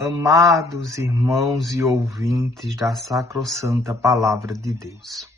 Amados irmãos e ouvintes da Sacrossanta Palavra de Deus,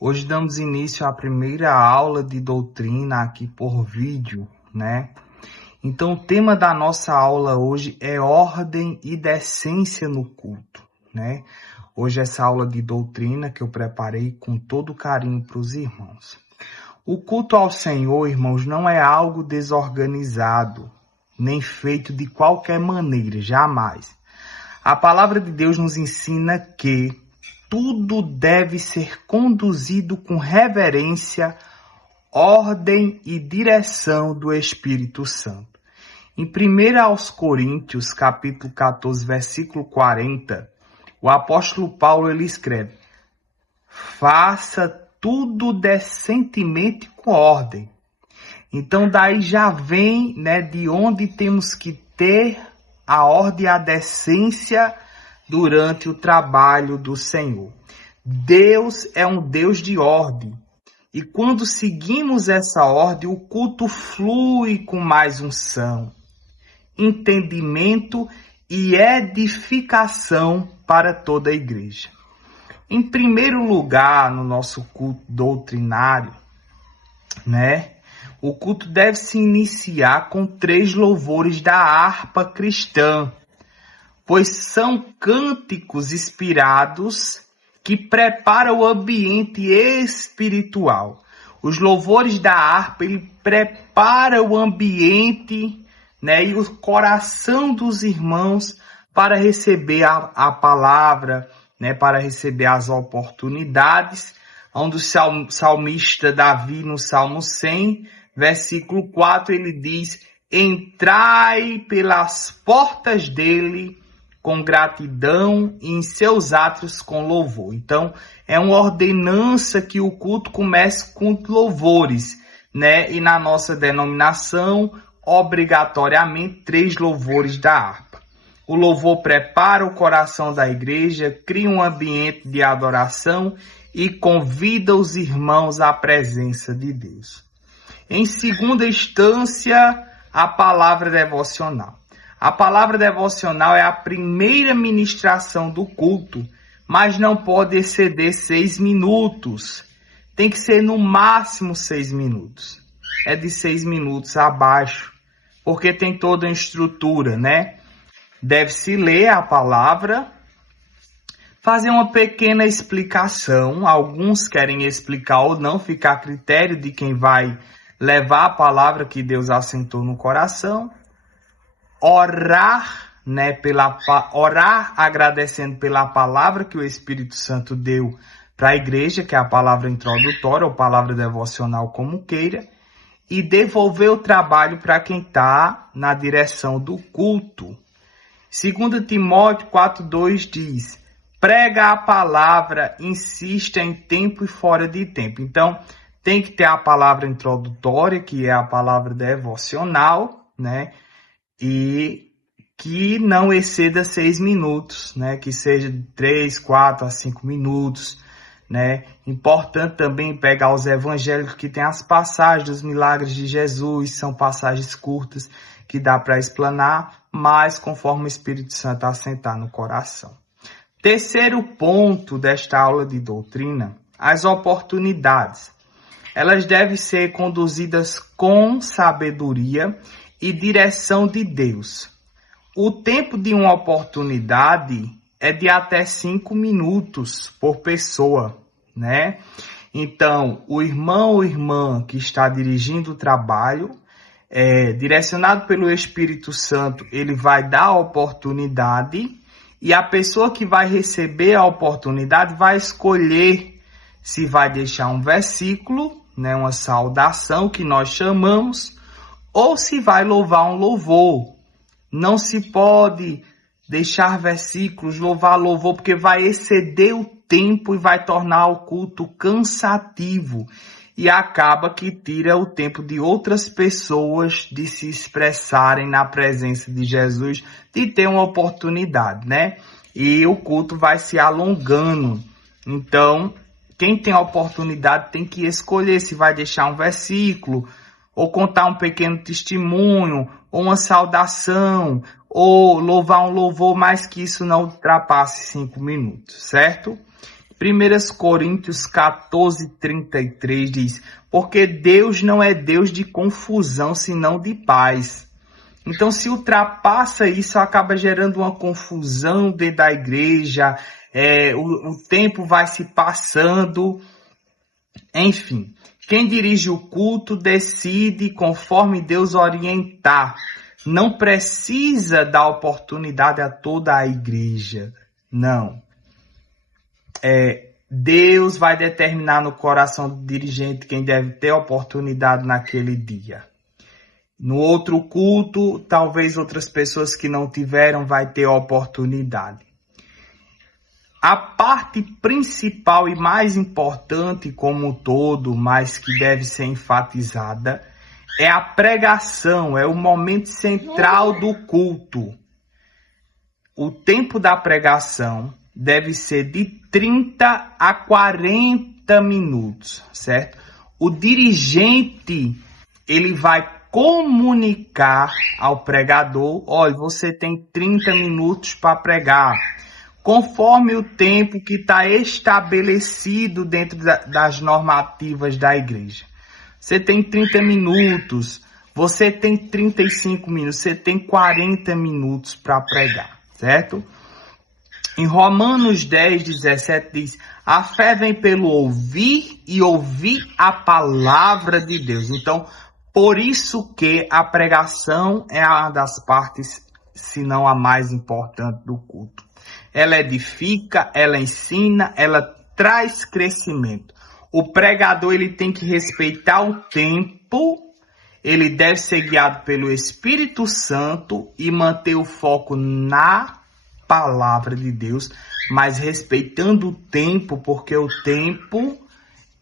hoje damos início à primeira aula de doutrina aqui por vídeo, né? Então o tema da nossa aula hoje é ordem e decência no culto, né? Hoje essa aula de doutrina que eu preparei com todo carinho para os irmãos. O culto ao Senhor, irmãos, não é algo desorganizado, nem feito de qualquer maneira, jamais. A palavra de Deus nos ensina que tudo deve ser conduzido com reverência, ordem e direção do Espírito Santo. Em 1 aos Coríntios, capítulo 14, versículo 40, o apóstolo Paulo ele escreve: faça tudo decentemente com ordem. Então, daí já vem, né, de onde temos que ter a ordem e a decência durante o trabalho do Senhor. Deus é um Deus de ordem. E quando seguimos essa ordem, o culto flui com mais unção, entendimento e edificação para toda a igreja. Em primeiro lugar, no nosso culto doutrinário, né? O culto deve se iniciar com 3 louvores da harpa cristã, pois são cânticos inspirados que preparam o ambiente espiritual. Os louvores da harpa, ele prepara o ambiente, né, e o coração dos irmãos para receber a palavra, né, para receber as oportunidades, onde o salmista Davi, no Salmo 100, versículo 4, ele diz: entrai pelas portas dele com gratidão e em seus átrios com louvor. Então, é uma ordenança que o culto comece com louvores, né? E na nossa denominação, obrigatoriamente, 3 louvores da harpa. O louvor prepara o coração da igreja, cria um ambiente de adoração e convida os irmãos à presença de Deus. Em segunda instância, a palavra devocional. A palavra devocional é a primeira ministração do culto, mas não pode exceder 6 minutos. Tem que ser no máximo 6 minutos. É de 6 minutos abaixo, porque tem toda a estrutura, né? Deve-se ler a palavra, fazer uma pequena explicação. Alguns querem explicar ou não, fica a critério de quem vai levar a palavra que Deus assentou no coração. Orar, né, orar agradecendo pela palavra que o Espírito Santo deu para a igreja, que é a palavra introdutória ou palavra devocional, como queira. E devolver o trabalho para quem está na direção do culto. 2 Timóteo 4,2 diz: prega a palavra, insista em tempo e fora de tempo. Então, tem que ter a palavra introdutória, que é a palavra devocional, né? E que não exceda 6 minutos, né? Que seja de 3, 4 a 5 minutos, né? Importante também pegar os evangelhos que tem as passagens dos milagres de Jesus, são passagens curtas que dá para explanar, mas conforme o Espírito Santo assentar no coração. Terceiro ponto desta aula de doutrina, as oportunidades. Elas devem ser conduzidas com sabedoria e direção de Deus. O tempo de uma oportunidade é de até 5 minutos por pessoa, né? Então, o irmão ou irmã que está dirigindo o trabalho, direcionado pelo Espírito Santo, ele vai dar a oportunidade e a pessoa que vai receber a oportunidade vai escolher se vai deixar um versículo, né, uma saudação que nós chamamos, ou se vai louvar um louvor. Não se pode deixar versículos, louvar louvor, porque vai exceder o tempo e vai tornar o culto cansativo. E acaba que tira o tempo de outras pessoas de se expressarem na presença de Jesus, de ter uma oportunidade, né? E o culto vai se alongando. Então, quem tem a oportunidade tem que escolher se vai deixar um versículo ou contar um pequeno testemunho, ou uma saudação, ou louvar um louvor, mas que isso não ultrapasse 5 minutos, certo? 1 Coríntios 14:33 diz: porque Deus não é Deus de confusão, senão de paz. Então, se ultrapassa isso, acaba gerando uma confusão dentro da igreja, o tempo vai se passando, enfim. Quem dirige o culto decide conforme Deus orientar. Não precisa dar oportunidade a toda a igreja, não. Deus vai determinar no coração do dirigente quem deve ter oportunidade naquele dia. No outro culto, talvez outras pessoas que não tiveram vai ter oportunidade. A parte principal e mais importante como um todo, mas que deve ser enfatizada, é a pregação, é o momento central do culto. O tempo da pregação deve ser de 30 a 40 minutos, certo? O dirigente, ele vai comunicar ao pregador: olha, você tem 30 minutos para pregar, conforme o tempo que está estabelecido dentro das normativas da igreja. Você tem 30 minutos, você tem 35 minutos, você tem 40 minutos para pregar, certo? Em Romanos 10:17 diz: a fé vem pelo ouvir e ouvir a palavra de Deus. Então, por isso que a pregação é uma das partes, se não a mais importante do culto. Ela edifica, ela ensina, ela traz crescimento. O pregador, ele tem que respeitar o tempo, ele deve ser guiado pelo Espírito Santo e manter o foco na palavra de Deus, mas respeitando o tempo, porque o tempo,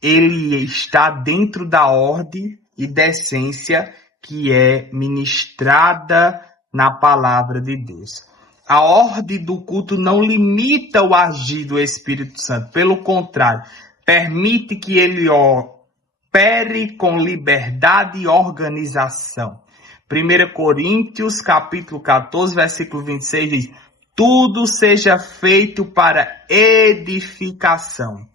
ele está dentro da ordem e decência que é ministrada na palavra de Deus. A ordem do culto não limita o agir do Espírito Santo, pelo contrário, permite que ele opere com liberdade e organização. 1 Coríntios, capítulo 14, versículo 26 diz: tudo seja feito para edificação.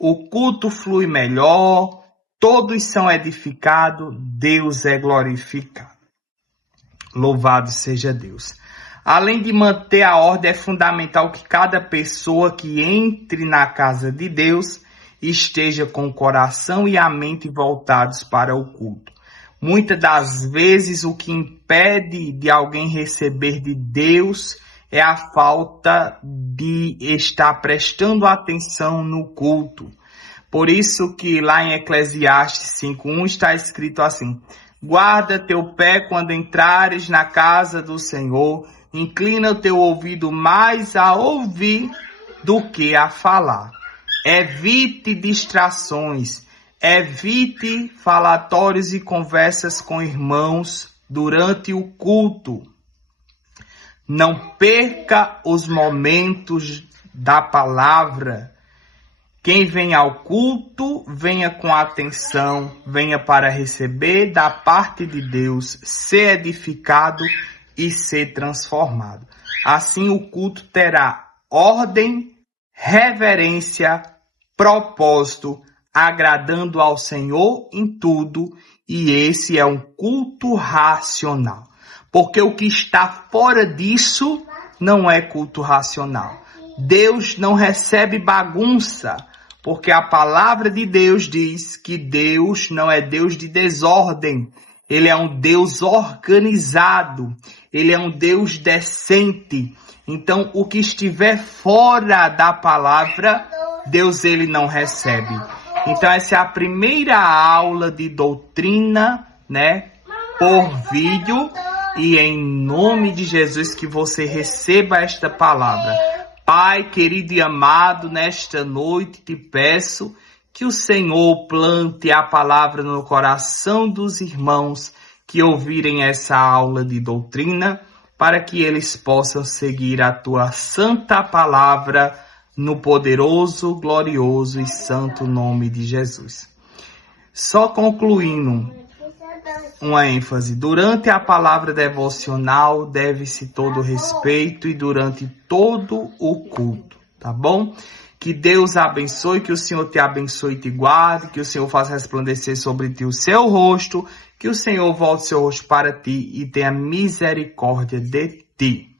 O culto flui melhor, todos são edificados, Deus é glorificado. Louvado seja Deus. Além de manter a ordem, é fundamental que cada pessoa que entre na casa de Deus esteja com o coração e a mente voltados para o culto. Muitas das vezes o que impede de alguém receber de Deus é a falta de estar prestando atenção no culto. Por isso que lá em Eclesiastes 5:1 está escrito assim: guarda teu pé quando entrares na casa do Senhor, inclina o teu ouvido mais a ouvir do que a falar. Evite distrações, evite falatórios e conversas com irmãos durante o culto. Não perca os momentos da palavra. Quem vem ao culto, venha com atenção, venha para receber da parte de Deus, ser edificado e ser transformado. Assim o culto terá ordem, reverência, propósito, agradando ao Senhor em tudo, e esse é um culto racional. Porque o que está fora disso não é culto racional. Deus não recebe bagunça, porque a palavra de Deus diz que Deus não é Deus de desordem. Ele é um Deus organizado, ele é um Deus decente. Então, o que estiver fora da palavra, Deus ele não recebe. Então, essa é a primeira aula de doutrina, né, por vídeo. E em nome de Jesus que você receba esta palavra. Pai querido e amado, nesta noite te peço que o Senhor plante a palavra no coração dos irmãos que ouvirem essa aula de doutrina, para que eles possam seguir a tua santa palavra no poderoso, glorioso e santo nome de Jesus. Só concluindo, uma ênfase. Durante a palavra devocional, deve-se todo respeito e durante todo o culto, tá bom? Que Deus abençoe, que o Senhor te abençoe e te guarde, que o Senhor faça resplandecer sobre ti o seu rosto, que o Senhor volte seu rosto para ti e tenha misericórdia de ti.